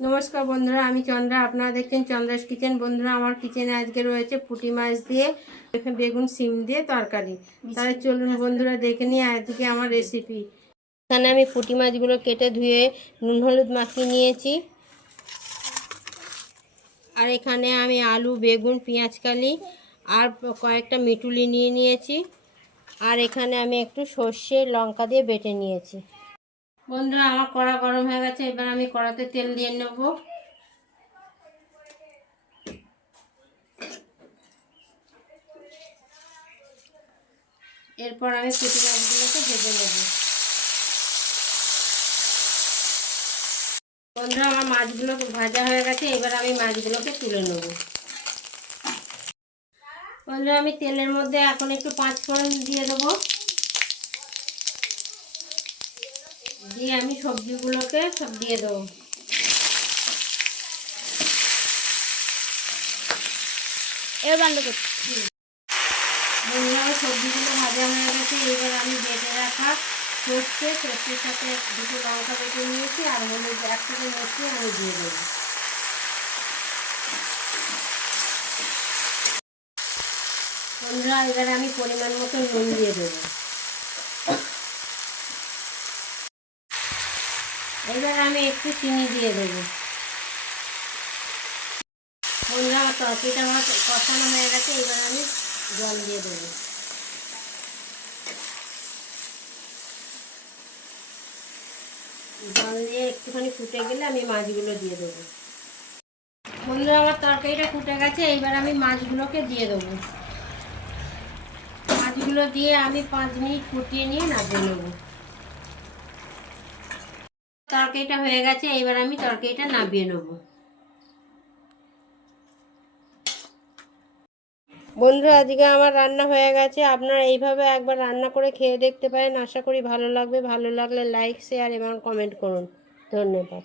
নমস্কার বন্ধুরা, আমি চন্দ্রা। আপনারা দেখছেন চন্দ্রাস কিচেন। বন্ধুরা, আমার কিচেনে আজকে রয়েছে পুঁটি মাছ দিয়ে বেগুন সিম দিয়ে তরকারি। তাহলে চলুন বন্ধুরা দেখে নিই আজকে আমার রেসিপি। এখানে আমি পুঁটি মাছগুলো কেটে ধুয়ে নুন হলুদ মাখিয়ে নিয়েছি। আর এখানে আমি আলু, বেগুন, পেঁয়াজকালি আর কয়েকটা মিটুলি নিয়ে নিয়েছি। আর এখানে আমি একটু সর্ষে লঙ্কা দিয়ে বেটে নিয়েছি। বন্ধুরা, আমার কড়া গরম হয়ে গেছে। এবার আমি কড়াতে তেল দিয়ে নেব। এরপর আমি পুঁটি মাছগুলোকে ভেজে নেব। বন্ধুরা, আমার মাছগুলো ভাজা হয়ে গেছে। এবার আমি মাছগুলোকে তুলে নেব। বন্ধুরা, আমি তেলের মধ্যে এখন একটু 5 ফোড়ন দিয়ে দেবো। দিয়ে আমি সবজিগুলোকে সব দিয়ে দেবো। এবার বন্ধ করছি। বন্ধুরা, আমার সবজিগুলো ভাজা হয়ে গেছে। এবার আমি বেটে রাখা সর্ষের সাথে দুটো লঙ্কা বেটে নিয়েছি আর হলুদ একসাথে মিশিয়ে আমি দিয়ে দেবো। বন্ধুরা, এবারে আমি পরিমাণ মতো নুন দিয়ে দেবো। এবার আমি একটু চিনি দিয়ে দেবো। বন্ধুরা, আমার তরকারিটা আমার কষানো হয়ে গেছে। এবার আমি জল দিয়ে দেবো। জল দিয়ে একটুখানি ফুটে গেলে আমি মাছগুলো দিয়ে দেবো। বন্ধুরা, আমার তরকারিটা ফুটে গেছে। এইবার আমি মাছগুলোকে দিয়ে দেবো। মাছগুলো দিয়ে আমি 5 মিনিট ফুটিয়ে নিয়ে নামিয়ে নেবো। তরকারিটা হয়ে গেছে। এবার আমি তরকারিটা নামিয়ে নেবো। বন্ধুরা, আজকে আমার রান্না হয়ে গেছে। আপনারা এইভাবে একবার রান্না করে খেয়ে দেখতে পারেন। আশা করি ভালো লাগবে। ভালো লাগলে লাইক, শেয়ার এবং কমেন্ট করুন। ধন্যবাদ।